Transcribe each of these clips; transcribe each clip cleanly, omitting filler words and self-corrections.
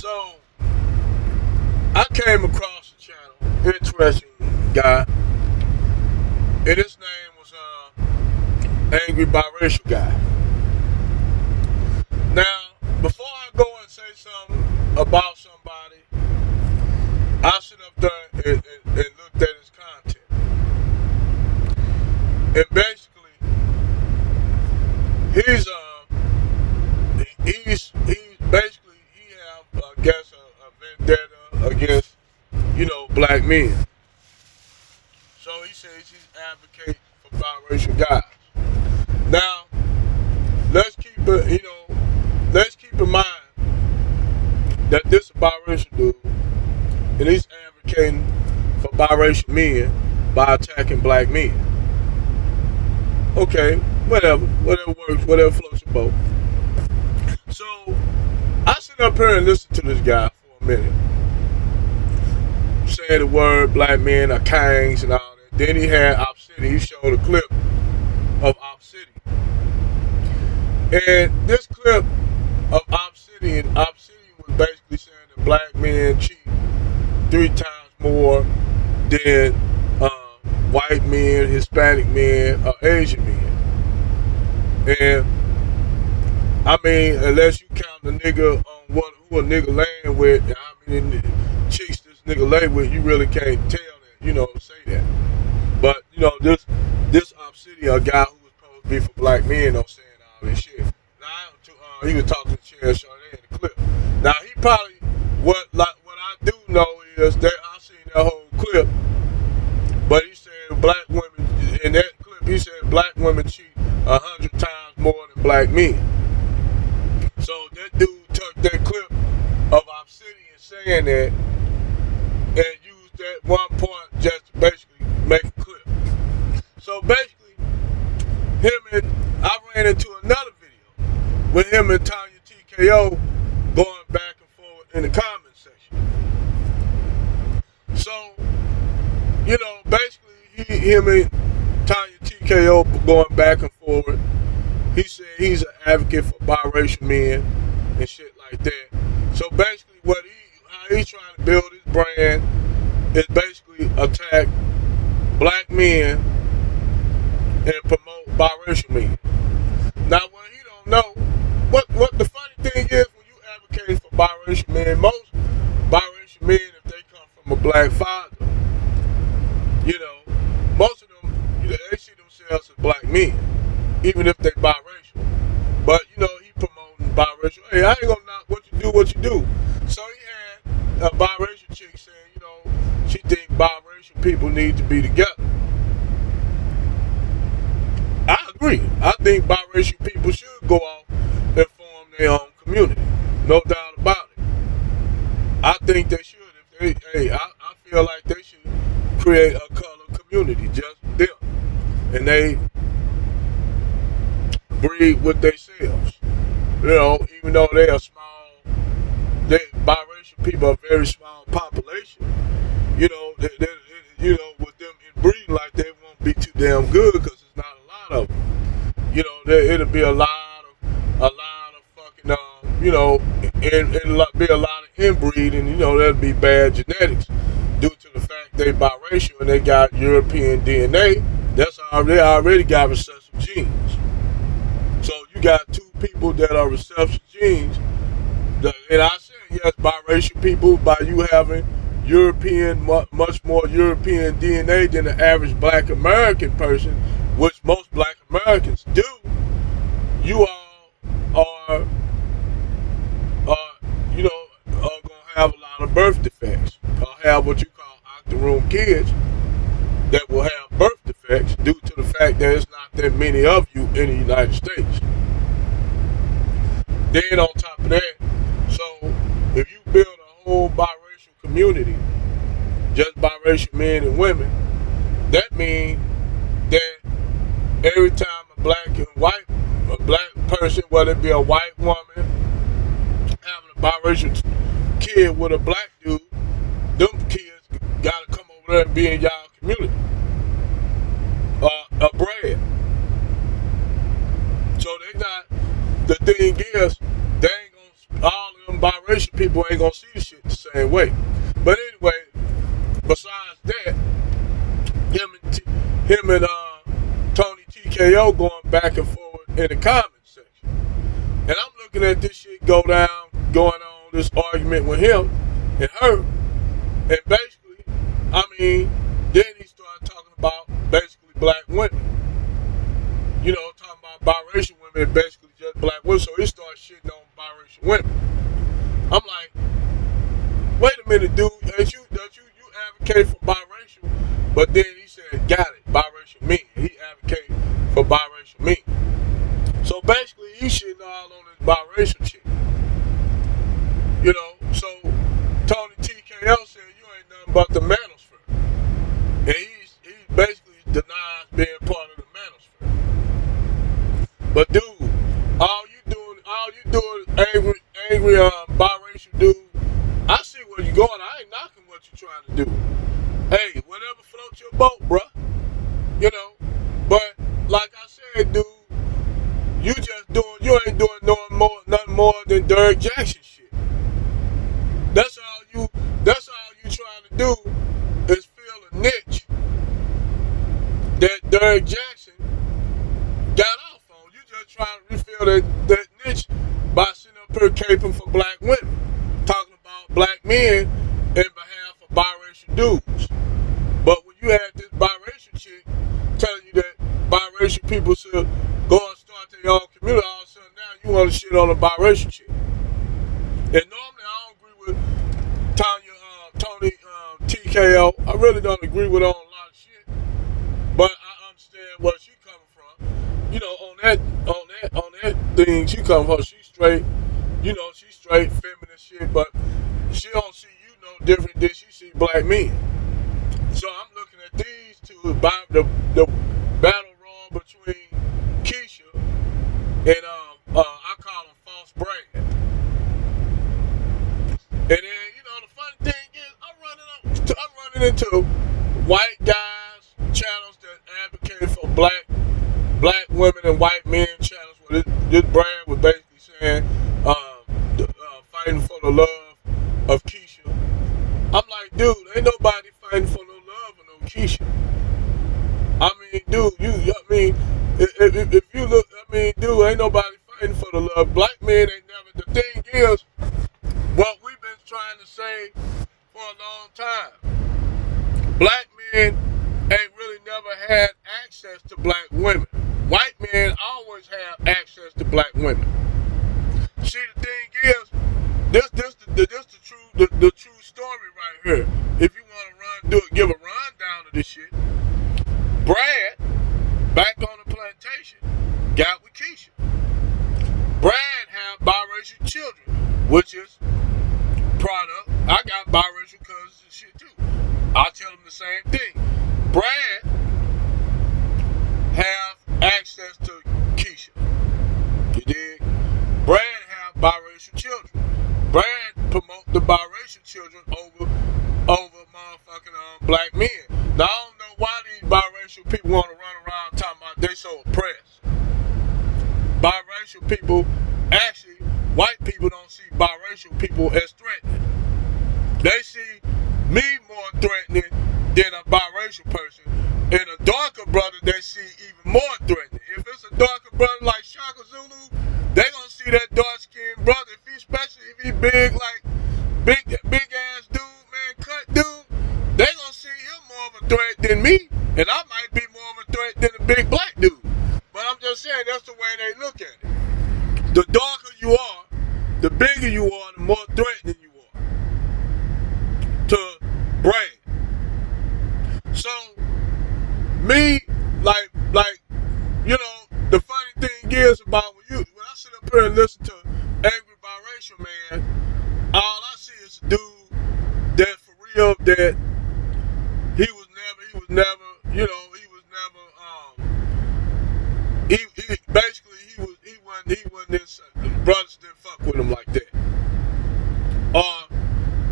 So I came across a channel, interesting guy, and his name was Angry Biracial Guy. Now, before I go and say something about somebody, I sit up there and looked at his content. And basically, he's basically he have I guess a vendetta against black men. So he says he's advocating for biracial guys. Now, let's keep in mind that this is a biracial dude, and he's advocating for biracial men by attacking black men. Okay, whatever works, whatever floats your boat. So I sit up here and listen to this guy for a minute, saying the word black men are kings and all that. Then he had Obsidian. He showed a clip of Obsidian. And this clip of Obsidian was basically saying that black men cheat 3 times more than white men, Hispanic men, or Asian men. And I mean, unless you count the nigga on who a nigga laying with, and how many chicks this nigga lay with, you really can't tell that, say that. But this Obsidian, a guy who was supposed to be for black men, don't saying all this shit. Now he was talking to Chair Charlotte in the clip. Now he probably what I do know is that I seen that whole clip, but he said black women in that clip. He said black women cheat 100 times more than black men. So that dude took that clip of Obsidian saying that and used that one point just to basically make a clip. So basically, I ran into another video with him and Tony TKO going back and forth in the comment section. So, basically, him and Tony TKO going back and forth. He said he's an advocate for biracial men and shit like that. So basically, how he's trying to build his brand is basically attack black men and promote biracial men. Now, what he don't know, what the funny thing is when you advocate for biracial men, most biracial men, if they come from a black father, most of them, they see themselves as black men, even if they biracial. But, he promoting biracial. Hey, I ain't gonna knock what you do. So he had a biracial chick saying, she think biracial people need to be together. I agree. I think biracial people should go off and form their own community. No doubt about it. I think they should. I feel like they should create a color community, just them. And they breed with themselves. Even though they are biracial people are a very small population. With them inbreeding like that won't be too damn good because it's not a lot of them. It'll be a lot of fucking, it'll be a lot of inbreeding. That'll be bad genetics due to the fact they biracial and they got European DNA. They already got recessive genes. So you got 2 people that are recessive genes. And I said, yes, biracial people, by you having much more European DNA than the average black American person, which most black Americans do, you all are going to have a lot of birth defects, or have what you call octoroom kids that will have birth defects due to the fact that it's not that many of you in the United States. Then on top of that, so if you build a whole biracial community, just biracial men and women, that means that every time a black person, whether it be a white woman having a biracial kid with a black dude, them kids gotta come over there and be in y'all community. Bred. So they not, the thing is, they ain't gonna, all of them biracial people ain't gonna see the shit the same way. But anyway, besides that, him and Tony TKO going back and forth in the comment section. And I'm looking at this shit going on, this argument with him and her. And basically, I mean, then he started talking about basically black women. You know, talking about biracial women and basically just black women. So he started shitting on biracial women. I'm like, wait a minute, dude. Don't you advocate for biracial? But then he said, got it, biracial men. He advocated for biracial men. So basically, he shitting all on this biracial shit. You know, so Tony TKO said, you ain't nothing but the manosphere. And he basically denies being part of the manosphere. But dude, all you doing angry biracial dude. I see where you're going. I ain't knocking what you're trying to do. Hey, whatever floats your boat, bruh. You know, but like I said, dude, you ain't doing nothing more than Derrick Jackson shit. That's all you trying to do is fill a niche that Derrick Jackson got off on. You just trying to refill that niche by sitting up here caping for black women, talking about black men in behalf of biracial dudes. But when you had this biracial chick telling you that biracial people should go and start their own community, all of a sudden now you want to shit on a biracial chick. And normally I don't agree with Tony TKO. I really don't agree with her on a lot of shit. But I understand where she's coming from. You know, on that thing she coming from. She's straight, you know, she's straight feminist shit, but she don't see you no different than she see black men. So I'm looking at these two, the battle royal between Keisha and I call him False Brad. And then, you know, the funny thing is, I'm running into white guys, channels that advocate for black women and white men channels where this brand was basically saying, fighting for the love of Keisha. I'm like, dude, ain't nobody fighting for no love or no Keisha. I mean, dude, if you look, I mean, dude, ain't nobody fighting for the love. Black men ain't never, the thing is, what we've been trying to say for a long time, black men ain't really never had access to black women. White men always have access to black women. See, the thing is, the true story right here. If you want to give a rundown of this shit, Brad, back on the plantation, got with Keisha. Brad had biracial children, which is product. I got biracial cousins and shit too. I tell them the same thing. Brad have access to Keisha. You dig? Brad have biracial children. Brad promote the biracial children over motherfucking black men. Now I don't know why these biracial people want to run around talking about they so oppressed. Biracial people, actually, white people don't see biracial people as threatening. They see me more threatening than a biracial person. And a darker brother they see even more threatening. If it's a darker brother like Shaka Zulu, they gonna see that dark-skinned brother, especially if he big big ass dude, man, cut dude, they gonna see him more of a threat than me. And I might be more of a threat than a big black dude. But I'm just saying that's the way they look at it. The darker you are, the bigger you are, the more threatening you are to Brad. So me, like, you know, the funny thing is about when I sit up here and listen to Angry Biracial Man, all I see is a dude that for real that he wasn't this, brothers didn't fuck with him like that. Or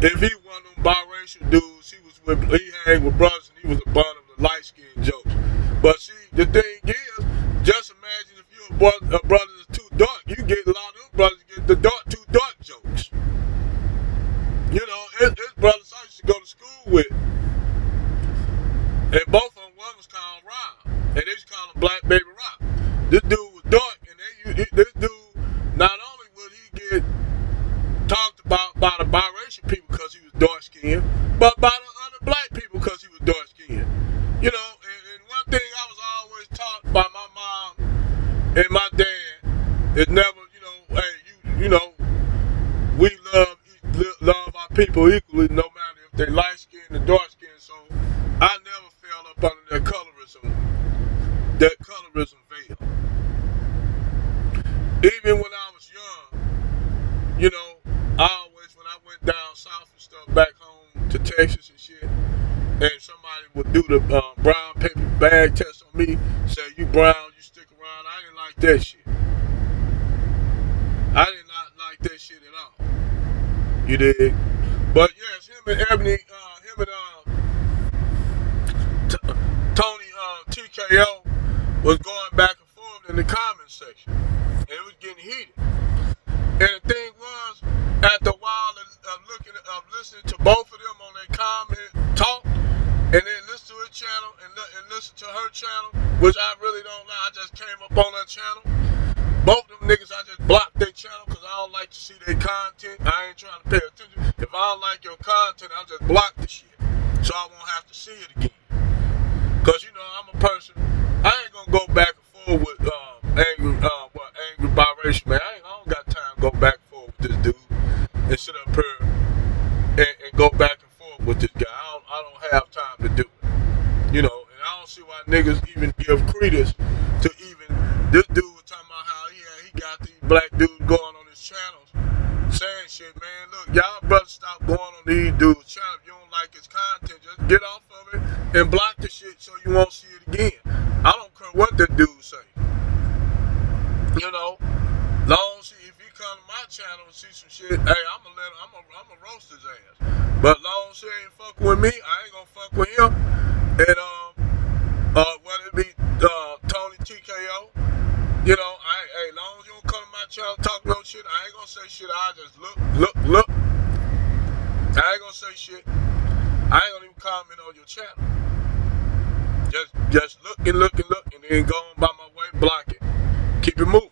if he one of them biracial dudes, he hang with brothers and he was a butt of the light skin jokes. But see, the thing is, just imagine if you're a brother that's too dark, you get a lot of them brothers get the too dark jokes. with, and both of them, one was called Rob, and they just called him Black Baby Rock. This dude was dark, and this dude, not only would he get talked about by the biracial people because he was dark skinned, but by the other black people because he was dark skinned. You know, and one thing I was always taught by my mom and my dad is never, hey, you know, we love our people equally, no matter if they light skinned or dark skinned. So I never fell up under that colorism veil. Even when I was young, I always, when I went down south and stuff back home to Texas and shit, and somebody would do the brown paper bag test on me, say, you brown, you stick around. I didn't like that shit. I did not like that shit at all. You dig? But yes, him and Ebony, Tony TKO was going back and forth in the comments section. And it was getting heated. And the thing was, after a while of listening to both of them on their comment talk, and then listen to her channel and listen to her channel, which I really don't know. I just came up on her channel. Both of them niggas, I just blocked their channel because I don't like to see their content. I ain't trying to pay attention. If I don't like your content, I'll just block the shit so I won't have to see it again. Because, I'm a person, I ain't going to go back and forth with Angry Biracial, man. I don't got time to go back and forth with this dude and sit up here and go back and forth with this guy. I don't have time to do it. And I don't see why niggas even give credence to even this dude was talking about how he got these black dudes going on his channels saying shit, man. Look, y'all brothers stop going on these dudes' channels. If you don't like his content, just get off of it and block the shit so you won't see it again. I don't care what the dude say. Long as if he come to my channel and see some shit, hey, I'ma roast his ass. But long as he ain't fucking with me, I ain't gonna fuck with him. And whether it be Tony TKO, hey, long as you don't come to my channel talk no shit, I ain't gonna say shit. I just look. I ain't gonna say shit. I ain't gonna even comment on your channel. Just look, and then go on by my way, block it. Keep it moving.